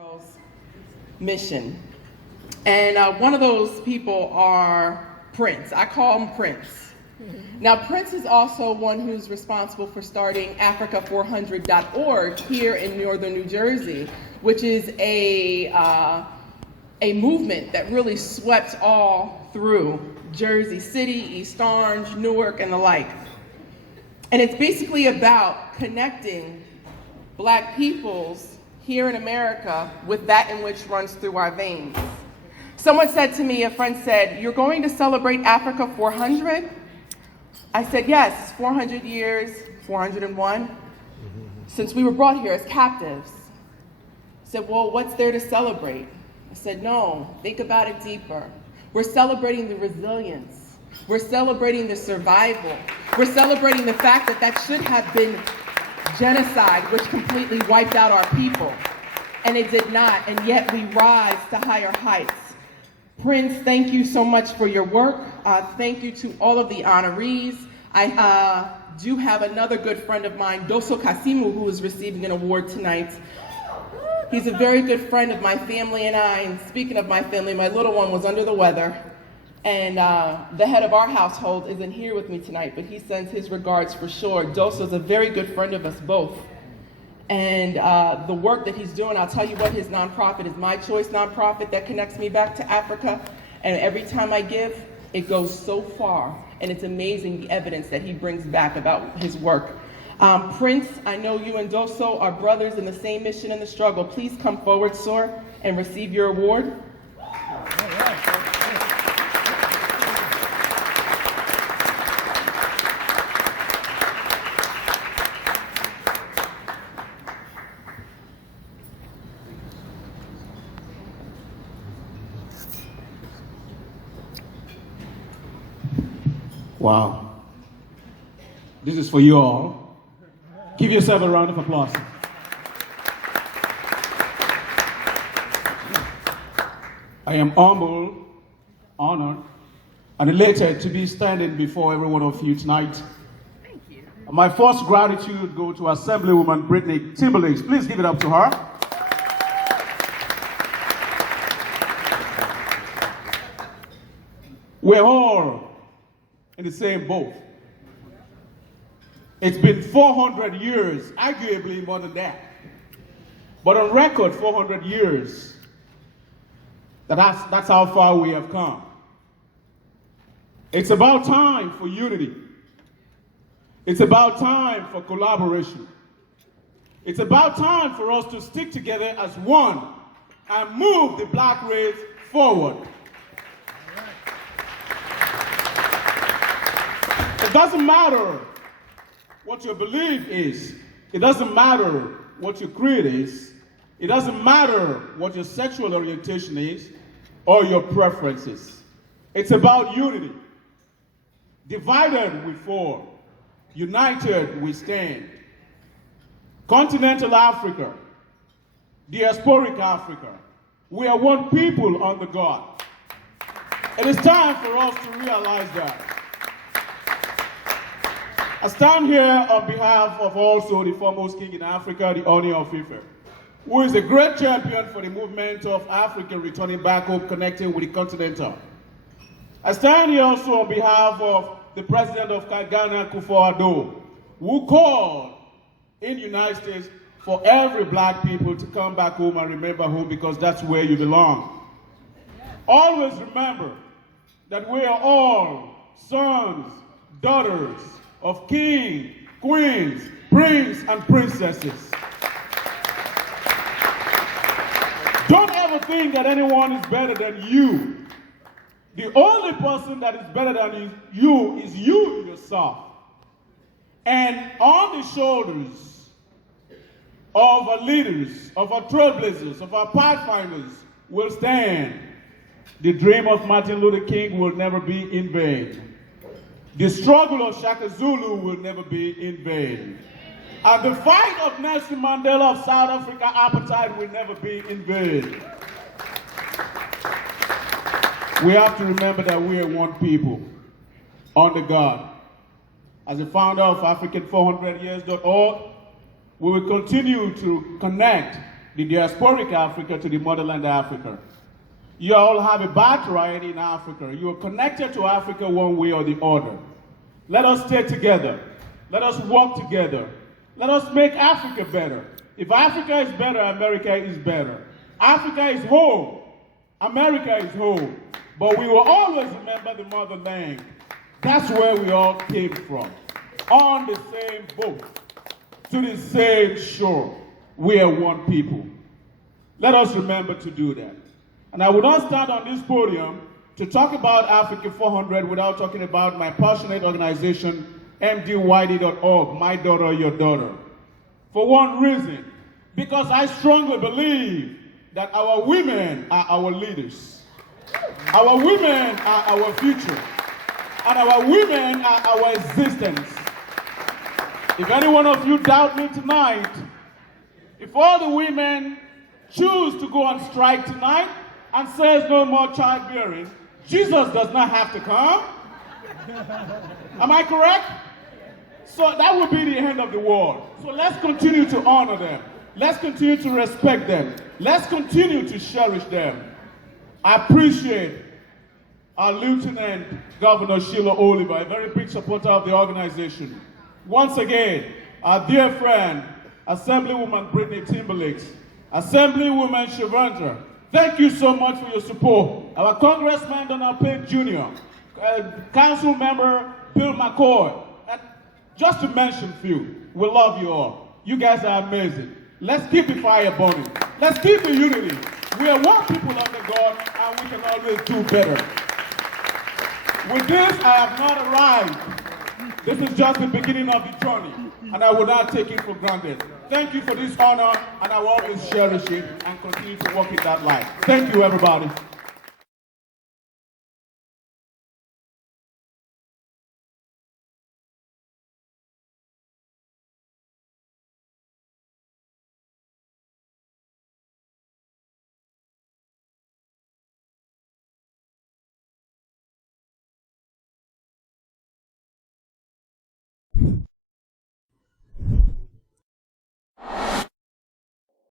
Girls mission. And one of those people are Prince. I call him Prince. Now, Prince is also one who's responsible for starting Africa400.org here in northern New Jersey, which is a movement that really swept all through Jersey City, East Orange, Newark, and the like. And it's basically about connecting Black peoples here in America with that in which runs through our veins. Someone said to me, a friend said, "You're going to celebrate Africa 400? I said, yes, 400 years, 401, since we were brought here as captives. I said, well, what's there to celebrate? I said, no, think about it deeper. We're celebrating the resilience. We're celebrating the survival. We're celebrating the fact that that should have been genocide, which completely wiped out our people. And it did not, and yet we rise to higher heights. Prince, thank you so much for your work. Thank you to all of the honorees. I do have another good friend of mine, Doso Kasimu, who is receiving an award tonight. He's a very good friend of my family and I, and speaking of my family, my little one was under the weather, and the head of our household isn't here with me tonight, but he sends his regards for sure. Doso's a very good friend of us both. And the work that he's doing, I'll tell you what, his nonprofit is My Choice nonprofit that connects me back to Africa. And every time I give, it goes so far. And it's amazing the evidence that he brings back about his work. Prince, I know you and Doso are brothers in the same mission and the struggle. Please come forward, sir, and receive your award. Wow. This is for you all. Give yourself a round of applause. I am humbled, honored, and elated to be standing before every one of you tonight. Thank you. My first gratitude goes to Assemblywoman Brittany Timberlake. Please give it up to her. We're all in the same boat. It's been 400 years, arguably more than that. But on record, 400 years. That's how far we have come. It's about time for unity. It's about time for collaboration. It's about time for us to stick together as one and move the Black race forward. It doesn't matter what your belief is. It doesn't matter what your creed is. It doesn't matter what your sexual orientation is or your preferences. It's about unity. Divided we fall. United we stand. Continental Africa, diasporic Africa, we are one people under God. It is time for us to realize that. I stand here on behalf of also the foremost king in Africa, the Oni of Ife, who is a great champion for the movement of Africa returning back home, connecting with the continental. I stand here also on behalf of the president of Ghana, Akufo-Addo, who called in the United States for every Black people to come back home and remember home because that's where you belong. Always remember that we are all sons, daughters of kings, queens, princes, and princesses. Don't ever think that anyone is better than you. The only person that is better than you is you yourself. And on the shoulders of our leaders, of our trailblazers, of our pathfinders will stand. The dream of Martin Luther King will never be in vain. The struggle of Shaka Zulu will never be in vain. And the fight of Nelson Mandela of South Africa apartheid will never be in vain. We have to remember that we are one people under God. As a founder of African400years.org, we will continue to connect the diasporic Africa to the motherland Africa. You all have a birthright in Africa. You are connected to Africa one way or the other. Let us stay together. Let us work together. Let us make Africa better. If Africa is better, America is better. Africa is home. America is home. But we will always remember the motherland. That's where we all came from. On the same boat, to the same shore. We are one people. Let us remember to do that. And I will not stand on this podium to talk about Africa 400 without talking about my passionate organization, mdyD.org, My Daughter, Your Daughter. For one reason, because I strongly believe that our women are our leaders. Our women are our future. And our women are our existence. If any one of you doubt me tonight, if all the women choose to go on strike tonight and says no more childbearing, Jesus does not have to come. Am I correct? So that would be the end of the world. So let's continue to honor them. Let's continue to respect them. Let's continue to cherish them. I appreciate our Lieutenant Governor Sheila Oliver, a very big supporter of the organization. Once again, our dear friend, Assemblywoman Brittany Timberlake, Assemblywoman Shavandra, thank you so much for your support. Our Congressman Donald Page Jr., Council Member Bill McCoy, and just to mention a few, we love you all. You guys are amazing. Let's keep the fire burning. Let's keep the unity. We are one people under God, and we can always do better. With this, I have not arrived. This is just the beginning of the journey, and I will not take it for granted. Thank you for this honor, and I will always cherish it and continue to walk in that light. Thank you, everybody.